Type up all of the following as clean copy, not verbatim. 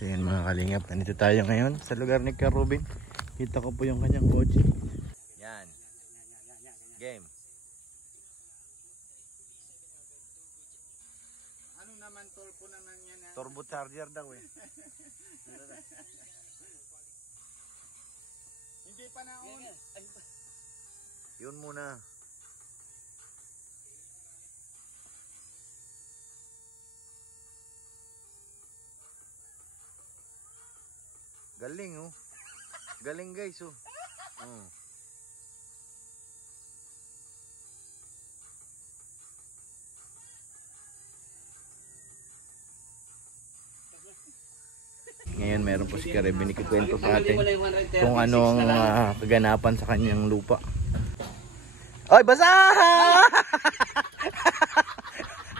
So yun mga kalingap, nandito tayo ngayon sa lugar ni Kuya Robin. Kita ko po yung kanyang kotse. Yan. Game. Ano naman turbo naman yan? Turbo charger daw eh. Hindi pa na on. Yun muna. Galing oh. Galing guys oh. Oh. Ngayon meron po si Karibin ikikwento sa atin kung ano ang kaganapan sa kanyang lupa. Oy, basa!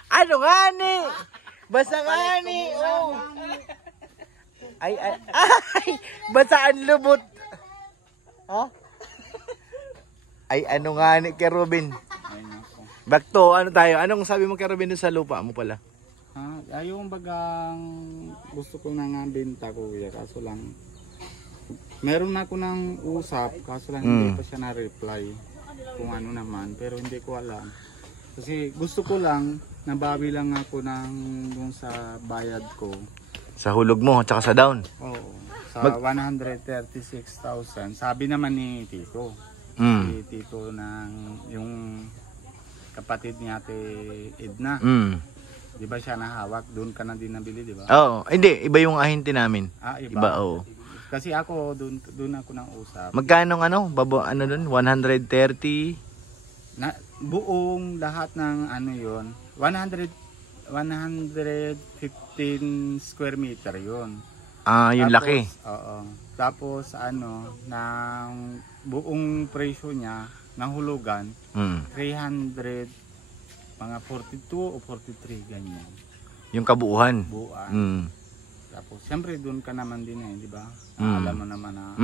Ano nga ni? Basa nga ni. Oh. Ay, basa ang lubot. Ha? Ay, ano nga ni kay Robin? Back to, ano tayo? Anong sabi mo kay Robin sa lupa mo pala? Yung bagang gusto ko na nga benta kuya, kaso lang meron na ako ng usap, kaso lang hindi pa siya na-reply kung ano naman, pero hindi ko alam kasi gusto ko lang nabawi lang ako ng dun sa bayad ko sa hulog mo at saka sa down. Oo, sa 136,000 sabi naman ni Tito. Si Tito ng yung kapatid ni Ate Edna. Di ba siya nahawak? Doon ka na din nabili, di ba? Oo, hindi, iba yung ahente namin. Iba? Oo. Kasi ako doon ako nang usap. Magkano ano? Ano doon? 130 na buong lahat ng ano 'yon, 115 square meter 'yon. Yung tapos, laki. Oo. Tapos ano, ng buong presyo niya ng hulugan, 300 mga 42 o 43 ganyan. Yung kabuuan. Buuan. Tapos siyempre doon ka naman din di ba? Alam mo naman na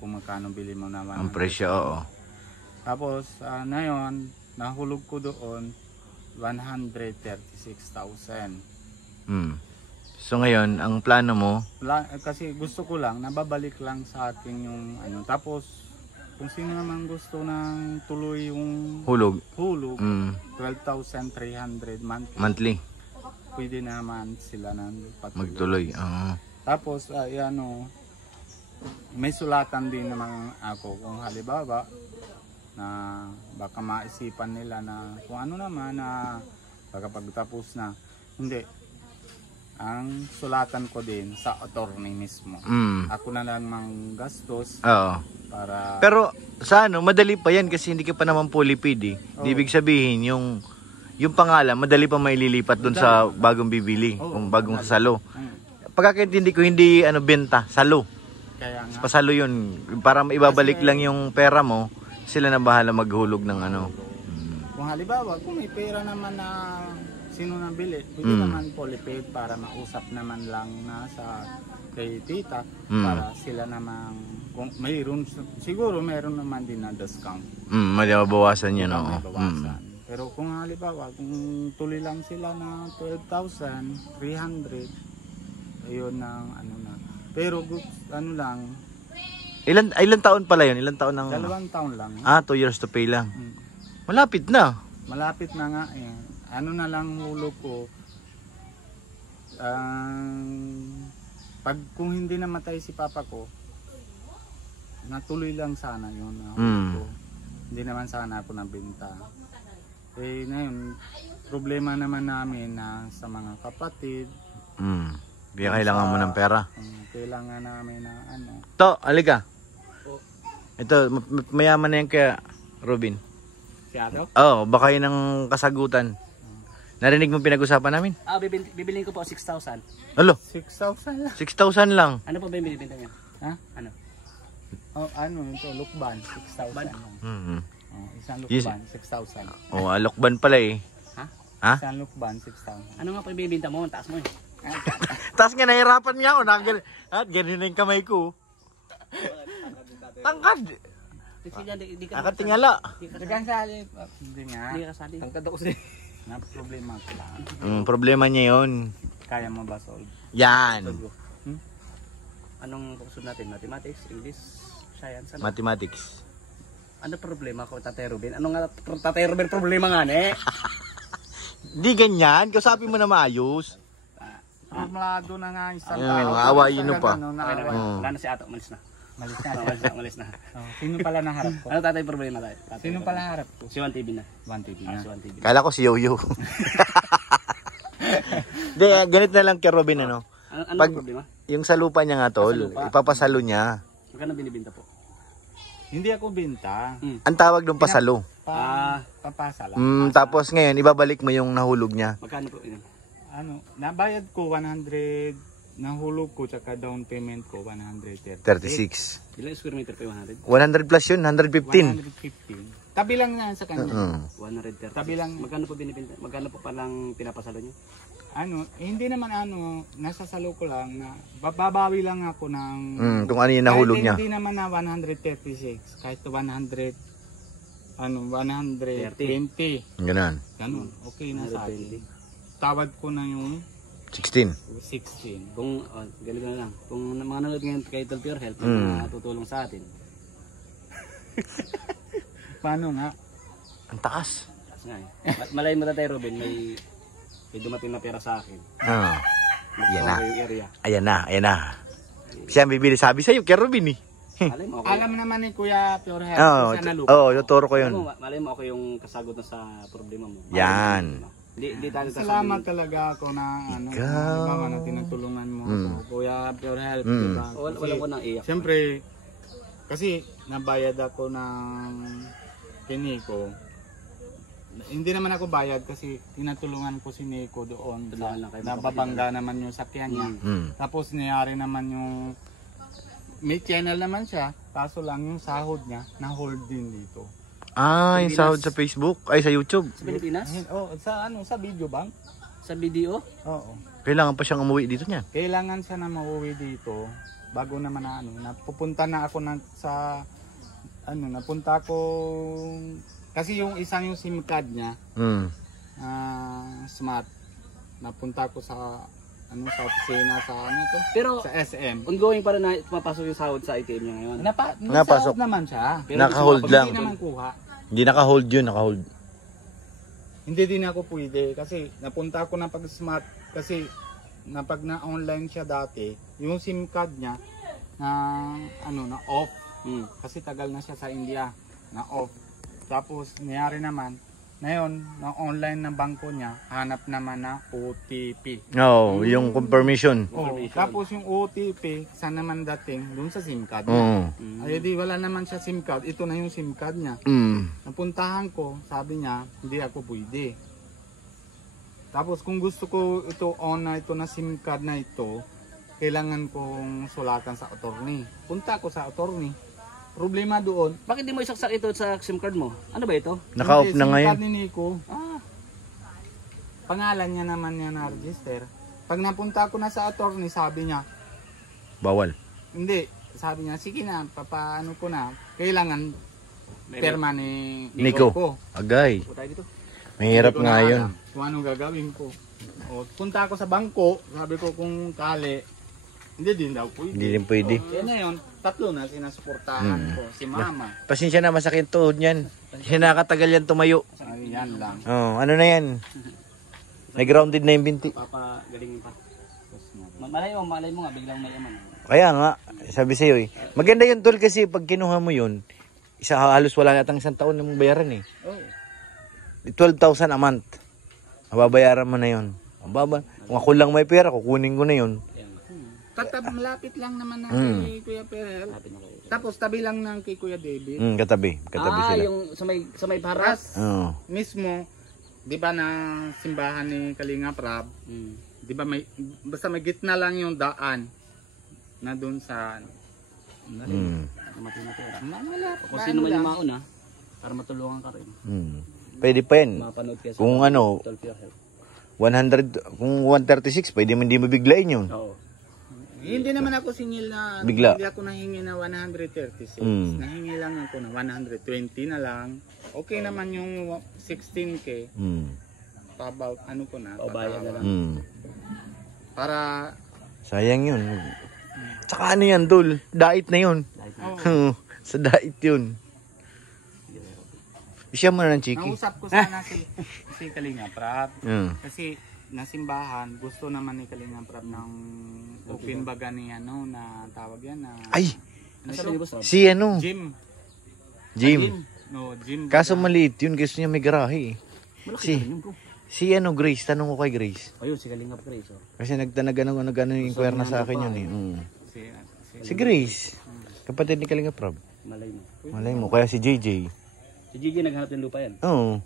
kung magkano bili mo naman ang presyo, oo. Tapos ngayon, nahulog ko doon 136,000. So ngayon, ang plano mo? Kasi gusto ko lang, nababalik lang sa akin yung ano. Tapos kung sino naman gusto ng tuloy yung hulog 12,300 monthly. Pwede naman sila nang magtuloy. Tapos ano, may sulatan din naman ako kung halimbawa na baka maisipan nila na kung ano naman na baka pagtapos na hindi, ang sulatan ko din sa attorney mismo. Ako na lang mang gastos. Para pero sa ano, madali pa yan kasi hindi ka pa naman fully paid eh. Ibig sabihin yung pangalan, madali pa maililipat doon sa bagong bibili, kung bagong salo. Pagkakaintindi ko, hindi ano benta, salo. Kaya nga, pasalo yun, para maibabalik lang yung pera mo, sila na bahala maghulog ng ano. Kung halimbawa, kung may pera naman na sino nang bili, pwede naman fully paid para mausap naman lang na sa kay tita, para sila namang kung mayroon, siguro mayroon naman din na discount. Mabawasan yan, oo. Pero kung halimbawa, kung tuloy lang sila na 12,300, ayun ng ano na. Pero ano lang. Ilan taon pala yun? Ilan taon ng 2 taon lang. 2 years to pay lang. Malapit na. Malapit na nga eh. Ano na lang hulog ko. Pag kung hindi namatay si papa ko, natuloy lang sana yun. Hindi naman sana ako nabenta. Eh ngayon, problema naman namin na sa mga kapatid. Kaya kailangan mo ng pera. Kailangan namin na ano. To, alika. Ito, mayaman na yan kaya Robin. Siyado? Baka yun ang kasagutan. Narinig mo pinag-usapan namin? Bibilin ko po 6,000. Alo? 6,000 lang. 6,000 lang. Ano po ba yung binibenta niya? Ha? Ano? Ano ito? Lukban. 6,000 lang. Isang lukban, 6,000. Alokban pala eh. Ha? Isang lukban, 6,000. Ano nga po yung binibenta mo? Ang taas mo eh. Tapos nga nahirapan niya ako. Ganun na yung kamay ko. Tangkad. Akatingala. Dagang sali. Hindi nga. Hindi ka sali. Tangkad ako siya. Problema ko lang. Problema niya yun. Kaya mo ba solve? Yan. Anong susunod natin? Mathematics, English, Science, ano? Mathematics. Ano problema ko, Tatay Ruben? Ano nga, Tatay Ruben, problema nga, ne? Di ganyan. Kausapin mo na maayos. Formulado na nga isang Ayun, aawayin mo pa. Ano, Okay na, okay na. Oo. Wala na si Ato, malis na. Malis na. Malis na, malis na. Oh, sino pala naharap ko? Ano tatay problema tayo? Tatay, Sino pala harap ko? Si Juan TV na. 1TV Ah, na. si Juan TV. Kala ko si Yoyo. Di, ganit na lang kay Robin, ano? Ano Pag- problema? Yung sa lupa niya nga, tol. Sa lupa. Ipapasalo niya. Magkano binibinta po? Hindi ako binta. Ang tawag doon pasalo. Papasa lang. Tapos ngayon, ibabalik mo yung nahulog niya. Magkano po yun? Ano, nabayad ko 100, nahulog ko, tsaka down payment ko 130. 36. Ilang square meter po yung 100? 100 plus yun, 115. 115. Tabi lang na sa kanya. 130. Tabi lang. Magkano po binibinta? Magkano po palang pinapasalo nyo? Ano, hindi naman nasa salo ko lang na babawi lang ako ng Kung ano yung nahulog kahit niya. hindi naman na 136, kahit 100 120. Ganun. Ganun, okay na sa akin. 120. Tawad ko na yung 16. 16. Kung, ganito na lang. Kung mga nanonood ngayon kay Tol Pure Health, na tutulong sa atin. Paano nga? Ang taas. Kasi nga eh. Malay mo Tatay Ruben, may dumating na pera sa akin. Yan na. Yung area. Ayan na, ayan na. Siya ang bibili. Sabi sa'yo, kay Robin eh. Malay mo ako. Alam naman ni Kuya Pure Health Oo, kung saan nalupa. tuturo ko yun. Malay mo ako yung kasagot na sa problema mo. Yan. Hindi tayo Salamat talaga ako na Ikaw. halimbawa na tinutulungan mo ako, Kuya Pure Health, Mm. diba? Wala ko nang iyak. Siyempre, kasi nabayad ako ng Nico. Hindi naman ako bayad kasi tinutulungan ko si Nico doon. Tulungan lang kayo Nababangga naman yung sakyan niya. Tapos niyari naman yung may channel naman siya, kaso lang yung sahod niya na hold din dito. Yung sahod sa Facebook. Ay, sa YouTube. Sa Pilipinas? Oh, sa video bank? Sa video? Oo. Kailangan pa siyang umuwi dito niyan. Kailangan siya na mauwi dito bago naman napupunta na ako napunta ko kasi yung isang yung SIM card niya smart, napunta ko sa sa opisina sa Pero sa SM. ongoing pa rin na pumapasok yung sahod sa ATM niya ngayon. Napasok. naman siya. Pero Naka-hold gusto ko- lang. Hindi naman kuha. Hindi naka-hold yun, naka-hold. Hindi din ako pwede kasi napunta ako na pag smart kasi pag na online siya dati, yung SIM card niya na off kasi tagal na siya sa India na off. Tapos nangyari naman ngayon, na online ng bangko niya, hanap naman na OTP. Oo, yung confirmation. Tapos yung OTP, saan naman dating? Doon sa SIM card Oo. niya. Ay di wala naman siya SIM card, ito na yung SIM card niya. Napuntahan ko, sabi niya, hindi ako pwede. Tapos kung gusto ko ito ito na SIM card na ito, kailangan kong sulatan sa attorney. Punta ko sa attorney. Problema doon, Bakit di mo isaksak ito sa SIM card mo? Ano ba ito? Naka-off na SIM ngayon. card ni Nico. Pangalan niya naman niya na-register. Pag napunta ko na sa attorney, sabi niya, Bawal. hindi. Sabi niya, sige na, papaano ko na. Kailangan perma ni Nico. ko. Agay. Po tayo dito. Mahirap Hindi ko nga na yun. alam kung anong gagawin ko. Punta ako sa bangko, sabi ko kung kali, hindi din daw pwede. Hindi din pwede. Kaya na yun, tatlo na sinasuportahan ko. Si mama. Pasensya na, masakit tuhod niyan. Siya nakatagal yan tumayo. Yan lang. Ano na yan? May grounded na yung binti. Papagalingin pa. Malay mo nga, biglang may yaman. Kaya nga, sabi sa'yo eh. Maganda yun tol kasi pag kinuha mo yun, halos wala natang isang taon na mong bayaran eh. 12,000 a month. Mababayaran mo na yun. Kung ako lang may pera, kukunin ko na yun. Malapit lang naman na kay Kuya Perel. Tapos tabi lang ng kay Kuya David. Katabi sila. Yung sa may paras. Oo. Mismo, di ba na simbahan ni Kalinga Prab, di ba basta may gitna lang yung daan na doon sa Kung sino man yung mauna, para matulungan ka rin. Pwede pa yan. Mapanood ka sa Kung ano, Tol Pure Health. 100, kung 136, pwede mo hindi mabiglain yun. Oo. Hindi naman ako singil na Bigla. hindi ako nahingi na 136. Nahingi lang ako na 120 na lang. Okay naman yung 16k. About ano ko na. Paubayan na lang. Para Sayang yun. Tsaka ano yan, Dol? Diet na yun. Dahil na. Oo. Sa diet yun. Siya mo na ng chiki. Nausap ko sana si Kalinga Prab. Mm. Kasi nasimbahan, gusto naman ni Kalinga Prab ng open baga ni ano na tawag yan na Ay! ano Sabi ni ito? boss Rob? Si ano? Gym. Jim. No, gym. Kaso baga. maliit yun. Gusto niya may garahe eh. Malaki Si- na rin yun bro. Si ano, Grace. Tanong ko kay Grace. Ayun, si Kalingap Grace. Oh. Kasi nagtanag-ano yung kwerna sa akin yun eh. Si Grace. Kapatid ni Kalinga Prab. Malay mo. Malay mo. Kaya si JJ. Si Gigi naghanap ng lupa yan. Oo.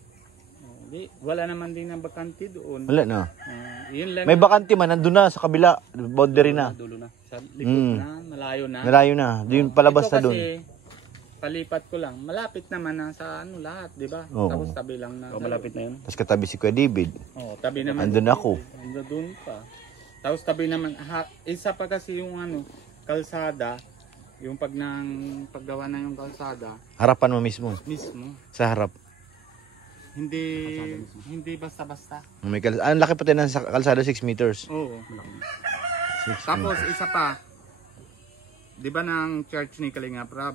Wala naman din ng bakante doon. Wala na. Yun lang. May bakante man. Nandun na sa kabila. Boundary na. Dulo na. Sa likod na, malayo na. Nalayo na. Doon palabas Ito na doon. kasi, palipat ko lang. Malapit naman na sa ano lahat, di ba? Oo. Tapos tabi lang na. Oh, malapit na yun. Tapos katabi si Kuya David. Oh, tabi naman. Andun ako. Andun pa. Tapos tabi naman, isa pa kasi yung ano, kalsada, yung paggawa na yung kalsada, Harapan mo mismo. mismo. Sa harap. Hindi basta-basta. May ang laki pati ng kalsada 6 meters. Oo. Six Tapos isa pa, di ba ng church ni Kalinga Prab?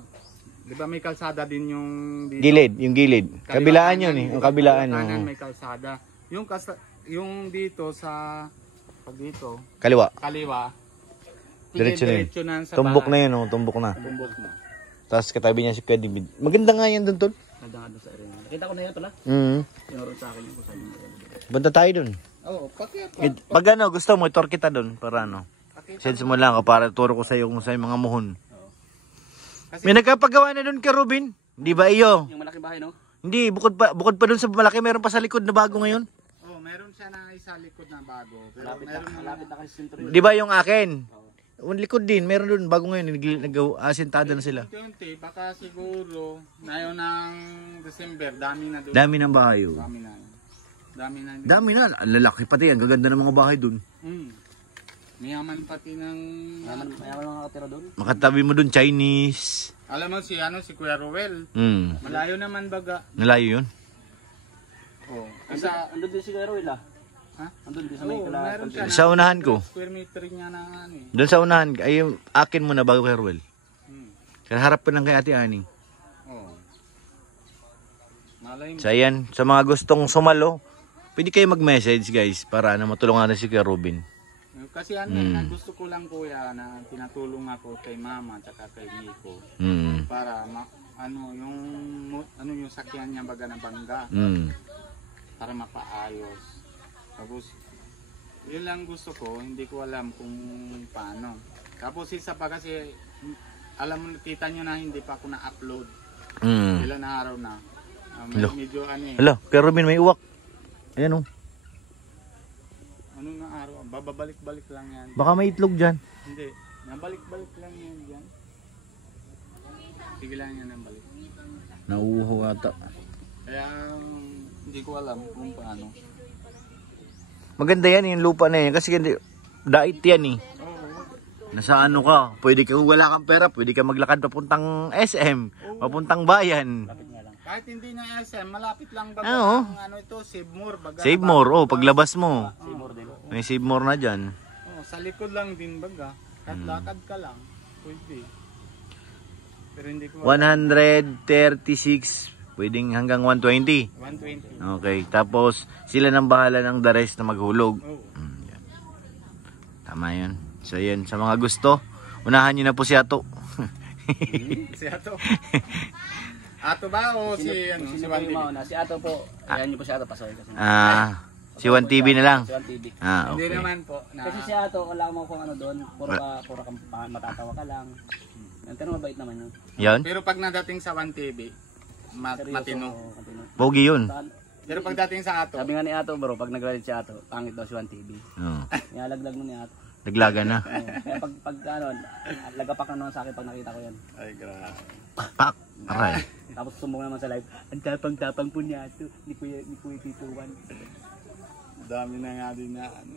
Di ba may kalsada din yung dito? Gilid, yung gilid. Kabilaan yun Kanan, eh. di Ang ba? kabilaan. Kanan Oo. may kalsada. Yung dito sa pag dito, Kaliwa. kaliwa. Diretso na yun. Diretso na sa Tumbok na bahay. yun. Oh. Tumbok na. Tumbok na. Tapos katabi niya si Kuya David. Maganda nga yan doon, tol. Nagdanga doon sa area. Nakita ko na yan pala. Tinuro sa akin yung kusay mo. Punta tayo doon. Oo, pati Pag ano, gusto mo, tour kita doon. Para ano. Sense mo lang ako para turo ko sa'yo kung sa'yo mga muhon. Kasi- May nagkapagawa na doon ka, Robin. Di ba iyo? Yung malaking bahay, no? Hindi, bukod pa doon sa malaki, meron pa sa likod na bago ngayon. oh, meron siya na isa likod na bago. Pero Malapit meron na kasi sentro yun. Di ba yung akin? Yung likod din, meron doon bago ngayon. Nag-asintada na sila. unti-unti, baka siguro ngayon ng December, dami na doon. Dami ng bahay. Oh. Dami na. Dami na. Dami na. Ang lalaki pati. Ang gaganda ng mga bahay doon. Mayaman pati ng Mayaman mga nakatira doon. Makatabi mo doon, Chinese. alam mo si Kuya Ruel. Malayo naman baga. Nalayo yun. Oh. Andun din si Kuya Roel ah. Ha? Andun din sa may Oo, meron siya na. Sa unahan ko. Square meter niya na ano eh. Doon sa unahan, ay yung akin muna bago kay Ruel. Kaya harap pa lang kay Ate Aning. Oh. Malay mo. So ayan, sa mga gustong sumalo, pwede kayo mag-message guys para na matulungan natin si Kuya Robin. Kasi na gusto ko lang kuya na tinatulong ako kay mama at kay Nico para yung sakyan niya baga ng bangga para mapaayos. Tapos yun lang gusto ko, hindi ko alam kung paano. Tapos isa pa kasi alam mo kita niyo na hindi pa ako na-upload. Ilan na araw na. Medyo ano eh. Hala, Kuya Robin may uwak. Ayan oh. Ano nga araw? Babalik-balik lang yan. Baka may itlog dyan. Hindi. Nabalik-balik lang yan dyan. Sige lang yan ang balik. Nauuho ata. Kaya hindi ko alam kung paano. Maganda yan yung lupa na yan kasi hindi, dait yan eh. Nasa ano ka, pwede ka, kung wala kang pera, pwede ka maglakad papuntang SM, papuntang bayan. Kahit hindi na SM, malapit lang baga Oo. ang ano ito, Save More. Baga, Save more, oh, paglabas mo. Seymour din. May save more na dyan. Oh, sa likod lang din baga. Kahit lakad ka lang, pwede. Pero hindi ko 136, pwedeng hanggang 120. 120. Okay, tapos sila nang bahala ng the rest na maghulog. Oh. Yan. Tama yun. So yan, sa mga gusto, unahan nyo na po si Ato. Si Ato. Ato ba o si Sino po yung mauna? Si Ato po. Ayan niyo po si Ato. Pasoy kasi. Si 1TV na lang. Si Juan TV. Hindi Okay. naman po. Kasi si Ato, wala mo kung ano doon. Puro kang matatawa ka lang. Pero mabait naman yun. Yan, Pero pag nadating sa 1TV, Seryoso, matino. matino. pogi yun. Pero pagdating sa Ato, Sabi nga ni Ato bro, pag nag-ride si Ato, pangit daw si Juan TV. Oh. Nilalaglag nun ni Ato. Naglaga na. Kaya pag ano, lagapak na naman sa akin pag nakita ko yan. ay grabe. Pak! Aray. Tapos sumbong naman sa live, ang tapang-tapang po niya Ato, ni Kuya Tito Juan. Dami na nga din na ano.